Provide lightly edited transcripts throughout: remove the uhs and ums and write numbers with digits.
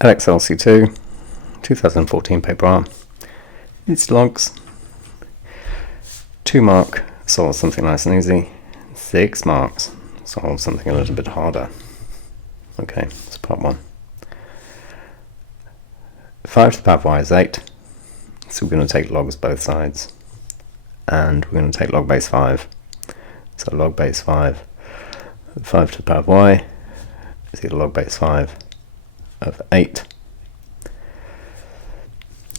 Edexcel C2, 2014 paper R. It's logs. 2 mark, solve something nice and easy. 6 marks, solve something a little bit harder. Okay, that's part 1. 5 to the power of y is 8, so we're going to take logs both sides. And we're going to take log base 5. So log base 5 of 5 to the power of y is equal to log base 5 of 8.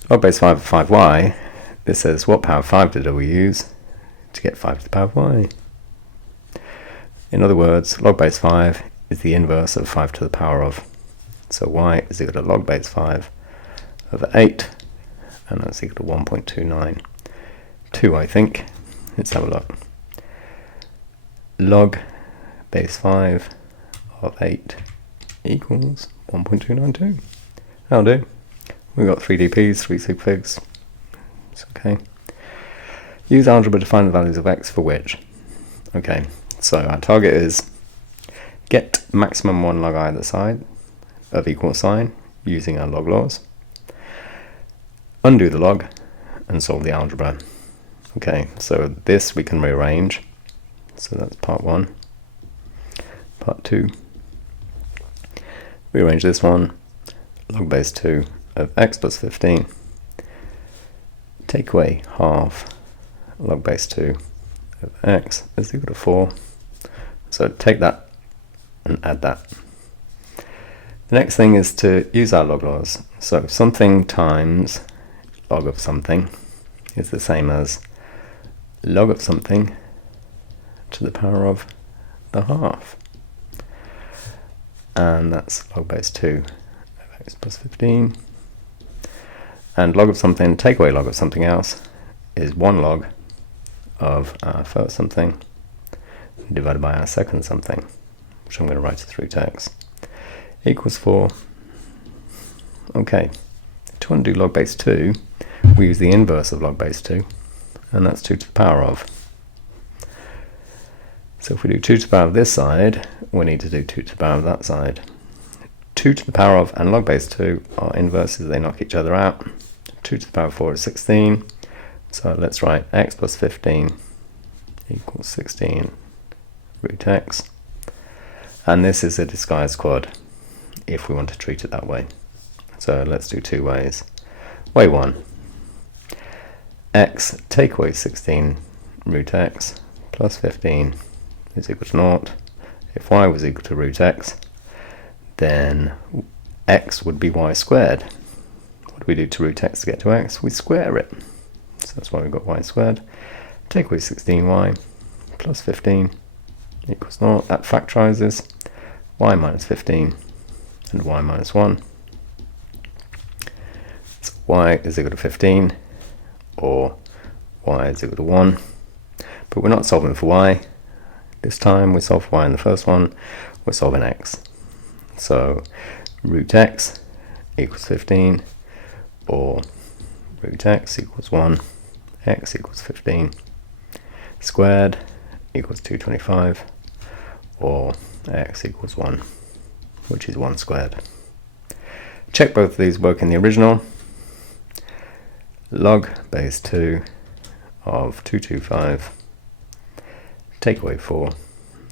Log base 5 of 5y, this says what power of 5 did we use to get 5 to the power of y? In other words, log base 5 is the inverse of 5 to the power of. So y is equal to log base 5 of 8, and that's equal to 1.292, I think. Let's have a look. Log base 5 of 8 equals 1.292. That'll do. We've got 3 DPs, 3 sig figs. It's okay. Use algebra to find the values of x for which. Okay, so our target is get maximum 1 log either side of equal sign using our log laws. Undo the log and solve the algebra. Okay, so this we can rearrange. So that's part 1. Part 2. Rearrange this one. Log base 2 of x plus 15. Take away half log base 2 of x is equal to 4. So take that and add that. The next thing is to use our log laws. So something times log of something is the same as log of something to the power of the half. And that's log base 2 of x plus 15. And log of something, take away log of something else, is 1 log of our first something divided by our second something, which I'm going to write as root x, equals 4. Okay, to undo log base 2, we use the inverse of log base 2, and that's 2 to the power of. So if we do 2 to the power of this side, we need to do 2 to the power of that side. 2 to the power of and log base 2 are inverses, they knock each other out. 2 to the power of 4 is 16, so let's write x plus 15 equals 16 root x. And this is a disguised quad, if we want to treat it that way. So let's do 2 ways. Way 1, x take away 16 root x plus 15 is equal to 0. If y was equal to root x, then x would be y squared. What do we do to root x to get to x? We square it. So that's why we've got y squared. Take away 16y plus 15 equals 0. That factorizes y minus 15 and y minus 1. So y is equal to 15, or y is equal to 1. But we're not solving for y. This time we solve for y in the first one, we're solving x. So root x equals 15, or root x equals 1, x equals 15, squared equals 225, or x equals 1, which is 1 squared. Check both of these work in the original. Log base 2 of 225, take away 4,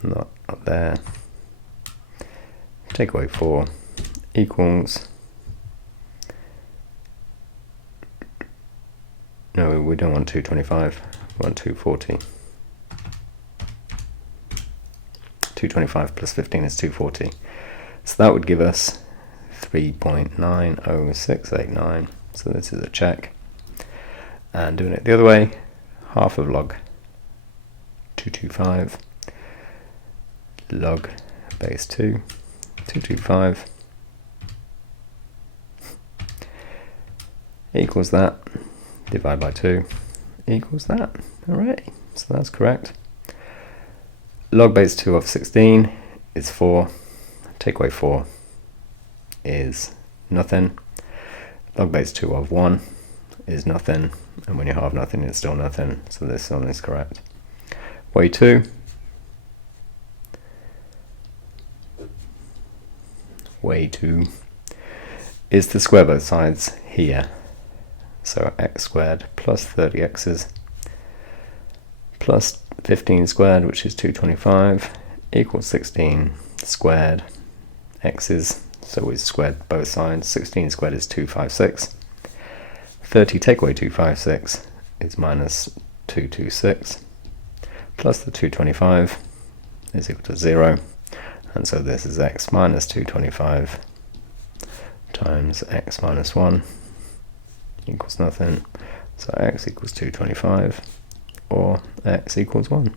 not up there, take away 4 equals, no, we don't want 225, we want 240. 225 plus 15 is 240. So that would give us 3.90689. So this is a check. And doing it the other way, half of log 225, log base 2, 225 equals that, divide by 2 equals that. Alright, so that's correct. Log base 2 of 16 is 4, take away 4 is nothing. Log base 2 of 1 is nothing, and when you halve nothing it's still nothing, so this one is correct. Way 2, way 2 is to square both sides here. So x squared plus 30x's plus 15 squared, which is 225, equals 16 squared x's. So we squared both sides. 16 squared is 256. 30 take away 256 is minus 226. Plus the 225 is equal to 0. And so this is x minus 225 times x minus 1 equals nothing. So x equals 225, or x equals 1.